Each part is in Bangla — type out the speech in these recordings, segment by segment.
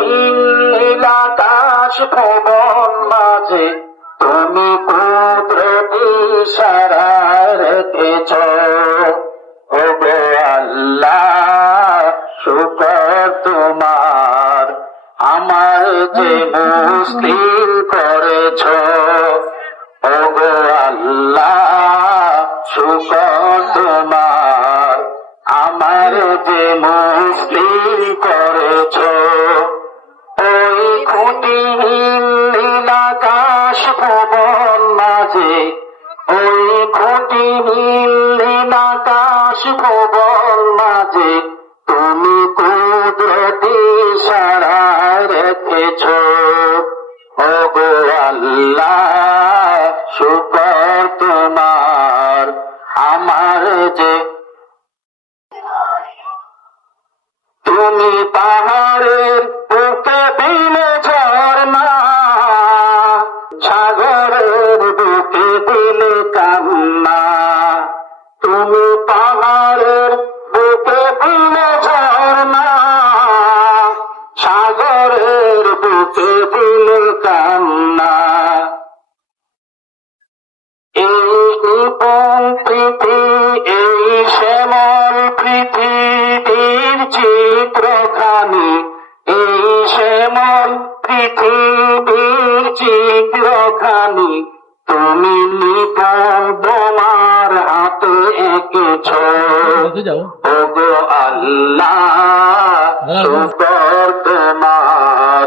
নীল আকাশ ভুবন মাঝে তুমি কুদরতি ইশারায় রেখেছ। ওগো আল্লাহ শুকর তোমার, আমার যে মুসলিম করেছ। ওগো আল্লাহ শুকর তোমার, আমার যে মুসলিম করেছ। ওই খুঁটিহীন নীল আকাশ ভুবন মাঝে, ওই খুঁটিহীন নীল আকাশ ভুবন মাঝে তুমি কুদরতি ইশারায় রেখেছ। ওগো আল্লাহ শুকর তোমার, আমার যে তুমি পাহাড়ের বুকে দিলে ঝর্ণা, সাগরের বুকে দিলে কান্না। তুমি পাহাড়ের বুকে দিলে ঝর্ণা, সাগরের বুকে দিলে কান্না। এই শ্যামল পৃথিবীর চিত্রখানি, এই শ্যামল পৃথিবীর চিত্রখানি তুমি নিপুণ তোমার হাতে এঁকেছ। ওগো আল্লাহ শুকর তোমার,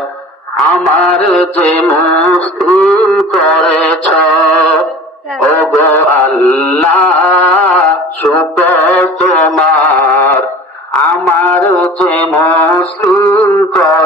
আমার যে মুসলিম করেছ। ওগো আল্লাহ শুকর তোমার, আমার যে মুসলিম করেছ।